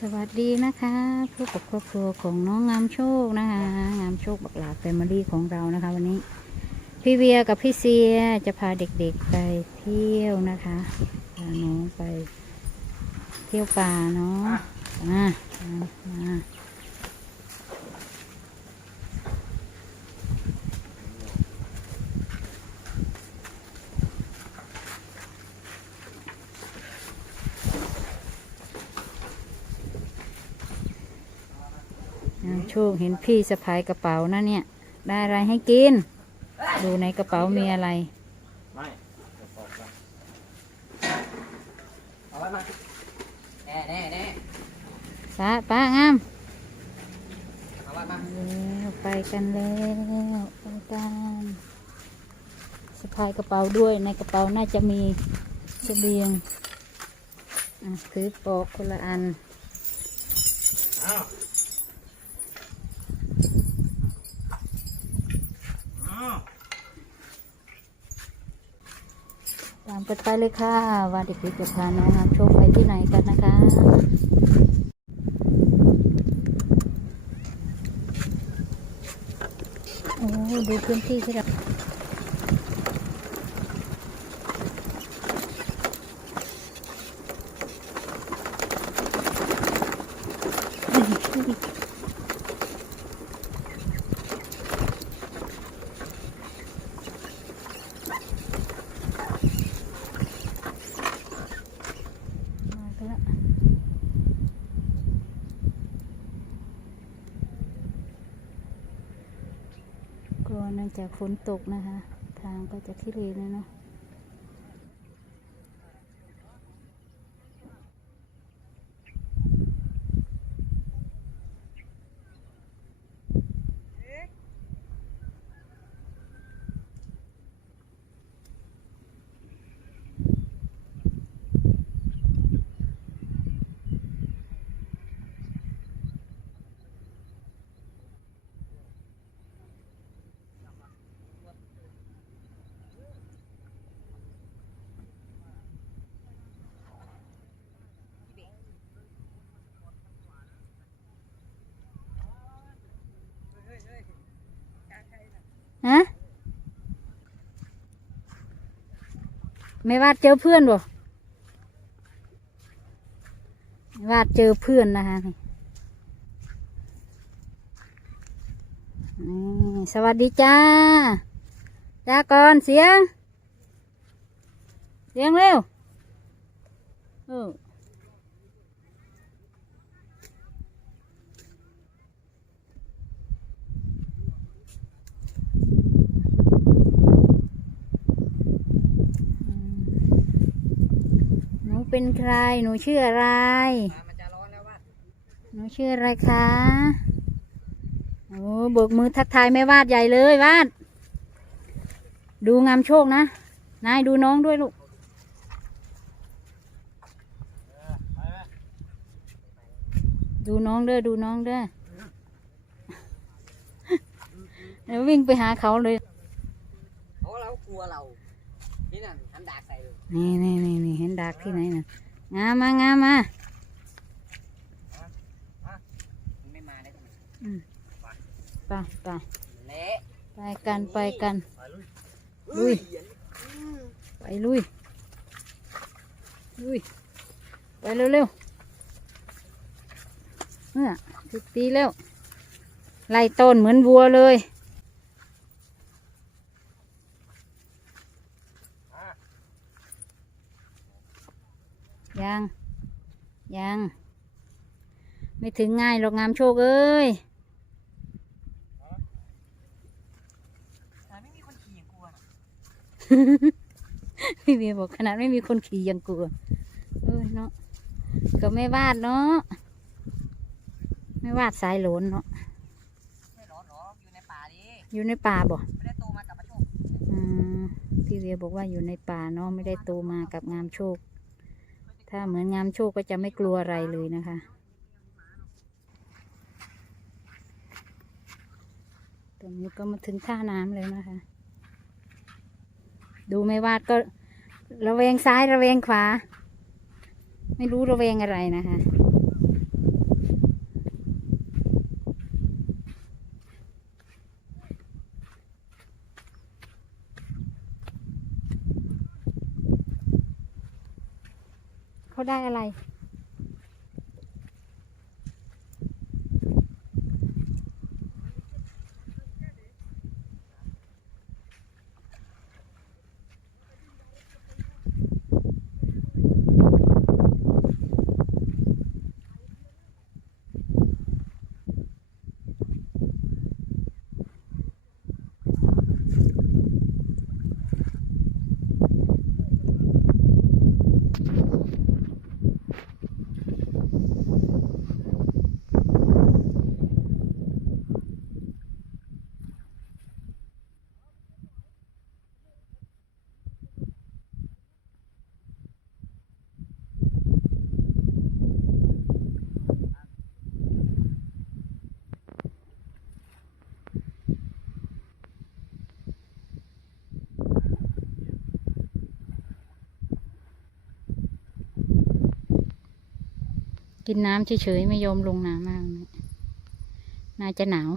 สวัสดีนะคะพบกับครอบครัวของน้องงามโชคนะคะ งามโชคบักหลาแฟมิลี่ของเรานะคะ วันนี้ พี่เวียกับพี่เซียจะพาเด็กๆไปเที่ยวนะคะพาน้องไปเที่ยวป่าเนาะมามามางาม โชคเห็นพี่สะพายกระเป๋านะเนี่ย ได้อะไรให้กิน ดูในกระเป๋ามีอะไร ไม่กระสอบละเอาไว้มาแน่แน่แน่สาป้างามเอาไว้มาแล้วไปกันแล้วไปกันสะพายกระเป๋าด้วยในกระเป๋าน่าจะมีเสบียงอะถือปอกคนละอันเอาเอา ตาม กันไปเลยค่ะ ว่าเด็กๆจะพาน้องงามโชคไปที่ไหนกันนะคะโอ้ดูพื้นที่ที่เรากันละก็เนื่อง จากฝนตกนะคะ ทางก็จะขี้เลนนะเนาะ ไม่วาดเจอเพื่อนบ่วาดเจอเพื่อนนะคะนี่สวัสดีจ้าจ้าก่อนเสียง เสียงเร็วเออ เป็นใคร หนูชื่ออะไรมามันจะรหนูชื่ออะไรคะ โอ้เบิกมือทักทายแม่วาดใหญ่เลยวาด ดูงามโชคนะ นายดูน้องด้วยลูกดูน้องเด้อดูน้องเด้อเดี๋ยววิ่งไปหาเขาเลยเพราะเรากลัวเรา นี่นั่นหันดากใส่เลย นี่นี่นี่นี่เห็นดักที่ไหนน่ะงามมางามมาไม่มาได้อืมไปไปเละไปกันไปกันไปลุยไปลุยลุยไปเร็วเร็วเนี่ยตีแล้วไล่ต้นเหมือนวัวเลย ยัง ยัง ไม่ถึงง่ายหรอกงามโชคเอ้ยแต่ไม่มีคนขี่อย่างกลัวน่ะพี่เบียบอกขนาดไม่มีคนขี่ยังกลัวเออเนาะก็ไม่วาดเนาะไม่วาดสายโหลนเนาะไม่ร้อนหรอกอยู่ในป่าดิอยู่ในป่าบ่ไม่ได้โตมากับมาโชคอืมพี่เวียบอกว่าอยู่ในป่าเนาะไม่ได้โตมากับงามโชค ถ้าเหมือนงามโชคก็จะไม่กลัวอะไรเลยนะคะ ตรงนี้ก็มาถึงท่าน้ำแล้วนะคะ ดูไม่วาดก็ระเวงซ้ายระเวงขวา ไม่รู้ระเวงอะไรนะคะ ได้อะไร กินน้ำเฉยๆไม่ยอมลงน้ำมาก น่าจะหนาว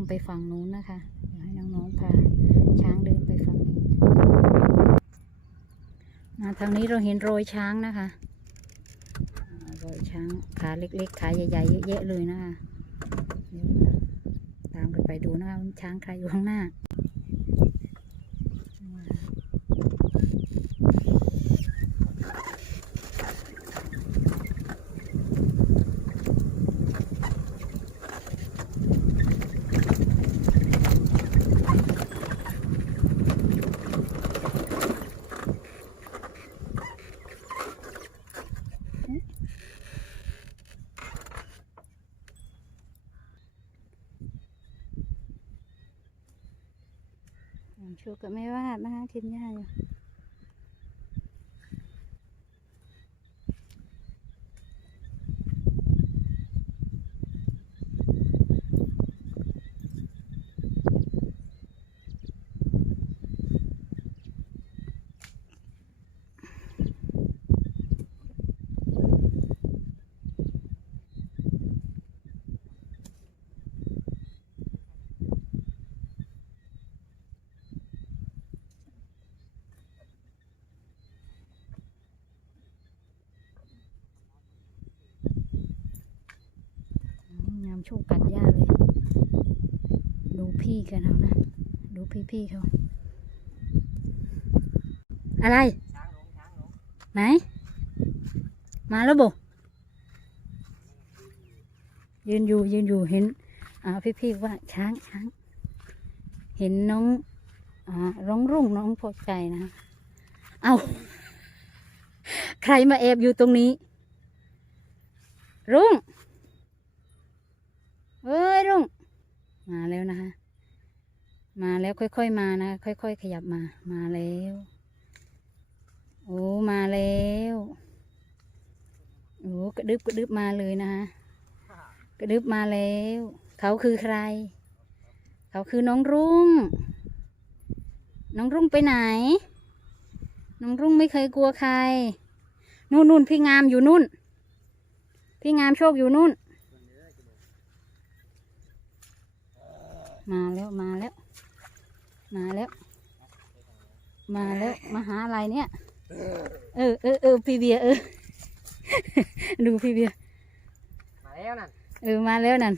มไปฝั่งนู้นนะคะ เดี๋ยวให้น้องๆพาช้างเดินไปฝั่งนี้มาทางนี้เราเห็นรอยช้างนะคะรอยช้างขาเล็กๆ ขาใหญ่ๆเยอะแยะเลยนะคะ ตามกันไปดูนะคะช้างใครอยู่ข้างหน้า ก็ไม่ว่านะคะทิมย่าอยู่ โชคกัดหญ้าเลย ดูพี่กันเอานะ ดูพี่ๆเขา อะไรช้างลงช้างลงไหน มาแล้วบ่ยืนอยู่ยืนอยู่เห็นอ่าพี่ๆว่าช้างช้าง เห็นน้องอ่าร้องรุ่งน้องพอใจนะ เอาใครมาแอบอยู่ตรงนี้ รุ่ง เอ้ยรุ่งมาแล้วนะคะ มาแล้วค่อยๆมานะ ค่อยๆขยับมา มาแล้ว โอ้มาแล้วโอ้กระดึบกระดึบมาเลยนะคะกระดึบมาแล้ว เขาคือใคร เขาคือน้องรุ่ง น้องรุ่งไปไหน น้องรุ่งไม่เคยกลัวใคร นู่นนู่นพี่งามอยู่นู่น พี่งามโชคอยู่นู่น มาแล้วมาแล้ว มาแล้ว มาแล้วมาหาอะไรเนี่ย เออเออเออพี่เบียร์เออ ดูพี่เบียร์มาแล้วนั่นเออมาแล้วนั่น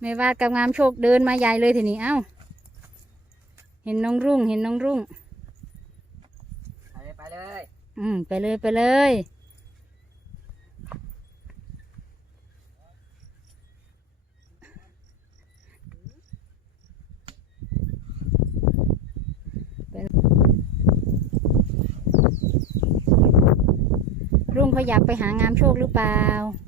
แม่วาดกับงามโชคเดินมาใหญ่เลยทีนี้เอ้า เห็นน้องรุ่งเห็นน้องรุ่ง ไปเลยไปเลย อืมไปเลยไปเลย รุ่งเขาอยากไปหางามโชคหรือเปล่า